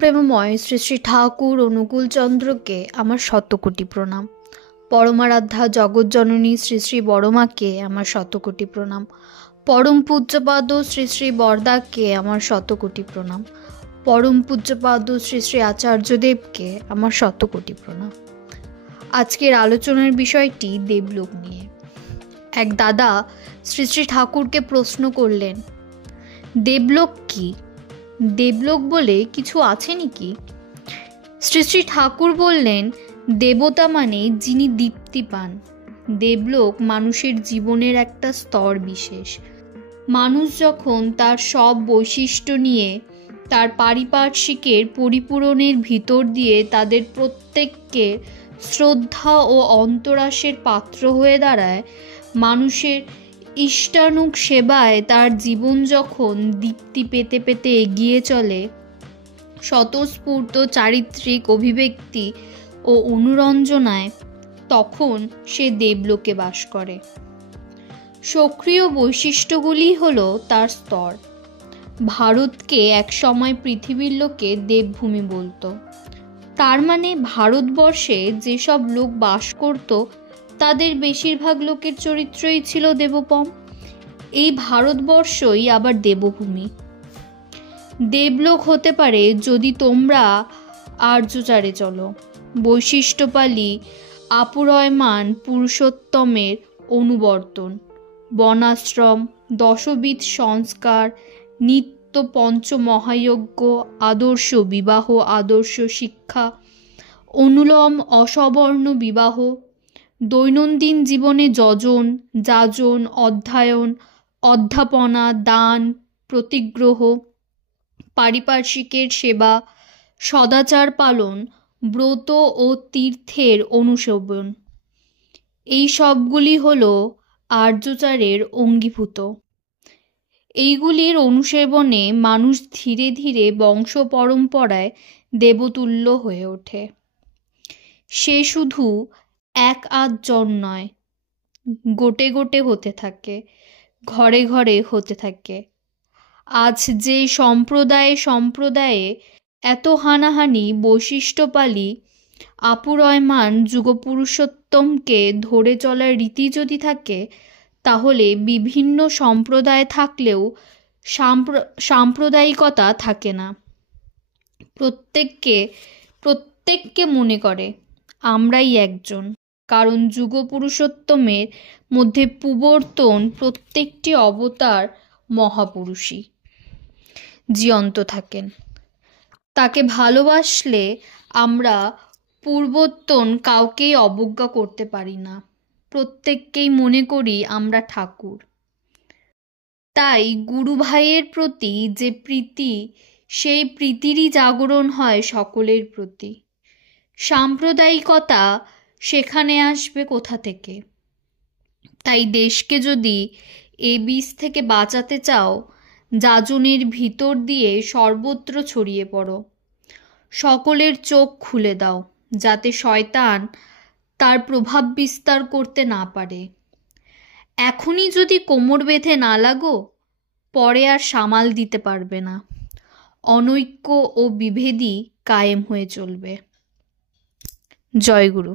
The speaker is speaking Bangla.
প্রেমময় শ্রী শ্রী ঠাকুর অনুকূলচন্দ্রকে আমার শতকোটি প্রণাম। পরমারাধ্যা জগৎজননী শ্রী শ্রী বড়মাকে আমার শতকোটি প্রণাম। পরম পূজ্যপাদ শ্রী শ্রী বরদাকে আমার শতকোটি প্রণাম। পরম পূজ্যপাদ শ্রী শ্রী আচার্যদেবকে আমার শতকোটি প্রণাম। আজকের আলোচনার বিষয়টি দেবলোক নিয়ে। এক দাদা শ্রী শ্রী ঠাকুরকে প্রশ্ন করলেন, দেবলোক কি? দেবলোক বলে কিছু আছে নাকি? শ্রী শ্রী ঠাকুর বললেন, দেবতা মানে যিনি দীপ্তি পান। দেবলোক মানুষের জীবনের একটা স্তর বিশেষ। মানুষ যখন তার সব বৈশিষ্ট্য নিয়ে তার পারিপার্শ্বিকের পরিপূরণের ভিতর দিয়ে তাদের প্রত্যেককে শ্রদ্ধা ও অন্তরাসের পাত্র হয়ে দাঁড়ায়, মানুষের ইষ্টানুগ সেবায় তার জীবন যখন দীপ্তি পেতে পেতে এগিয়ে চলে, স্বতঃস্ফূর্ত চারিত্রিক অভিব্যক্তি ও অনুরঞ্জনায়, তখন সে দেবলোকে বাস করে। সক্রিয় বৈশিষ্ট্যগুলি হলো তার স্তর। ভারতকে একসময় পৃথিবীর লোকে দেবভূমি বলতো। তার মানে ভারতবর্ষে যেসব লোক বাস করত তাদের বেশিরভাগ লোকের চরিত্রই ছিল দেবোপম। এই ভারতবর্ষই আবার দেবভূমি। দেবলোক হতে পারে যদি তোমরা আর্যচারে চলো। বৈশিষ্ট্যপালী আপুরয়মান পুরুষোত্তমের অনুবর্তন, বনাশ্রম, দশবিধ সংস্কার, নিত্য পঞ্চমহাযজ্ঞ, আদর্শ বিবাহ, আদর্শ শিক্ষা, অনুলোম অসবর্ণ বিবাহ, দৈনন্দিন জীবনে যজন, যাজন, অধ্যয়ন, অধ্যাপনা, দান, প্রতিগ্রহ, পারিপার্শ্বিকের সেবা, সদাচার পালন, ব্রত ও তীর্থের অনুশোভন, এই সবগুলি হল আর্যচারের অঙ্গীভূত। এইগুলির অনুসেবনে মানুষ ধীরে ধীরে বংশ পরম্পরায় দেবতুল্য হয়ে ওঠে। সে শুধু এক আধজন নয়, গোটে গোটে হতে থাকে, ঘরে ঘরে হতে থাকে। আজ যে সম্প্রদায়ে সম্প্রদায়ে এত হানাহানি বৈশিষ্ট্যপালী আপুরয়মান যুগপুরুষোত্তমকে ধরে চলার রীতি যদি থাকে, তাহলে বিভিন্ন সম্প্রদায় থাকলেও সাম্প্রদায়িকতা থাকে না। প্রত্যেককে মনে করে আমরাই একজন, কারণ যুগপুরুষোত্তমের মধ্যে পুবর্তন প্রত্যেকটি অবতার মহাপুরুষই জীয়ন্ত থাকেন। তাকে ভালোবাসলে আমরা পূর্বোত্তন কাউকেই অবজ্ঞা করতে পারি না। প্রত্যেককেই মনে করি আমরা ঠাকুর। তাই গুরু ভাইয়ের প্রতি যে প্রীতি, সেই প্রীতিরই জাগরণ হয় সকলের প্রতি। সাম্প্রদায়িকতা সেখানে আসবে কোথা থেকে? তাই দেশকে যদি এ বীজ থেকে বাঁচাতে চাও, যাজনের ভিতর দিয়ে সর্বত্র ছড়িয়ে পড়ো। সকলের চোখ খুলে দাও, যাতে শয়তান তার প্রভাব বিস্তার করতে না পারে। এখনই যদি কোমর বেঁধে না লাগো, পরে আর সামাল দিতে পারবে না। অনৈক্য ও বিভেদই কায়েম হয়ে চলবে। জয় গুরু।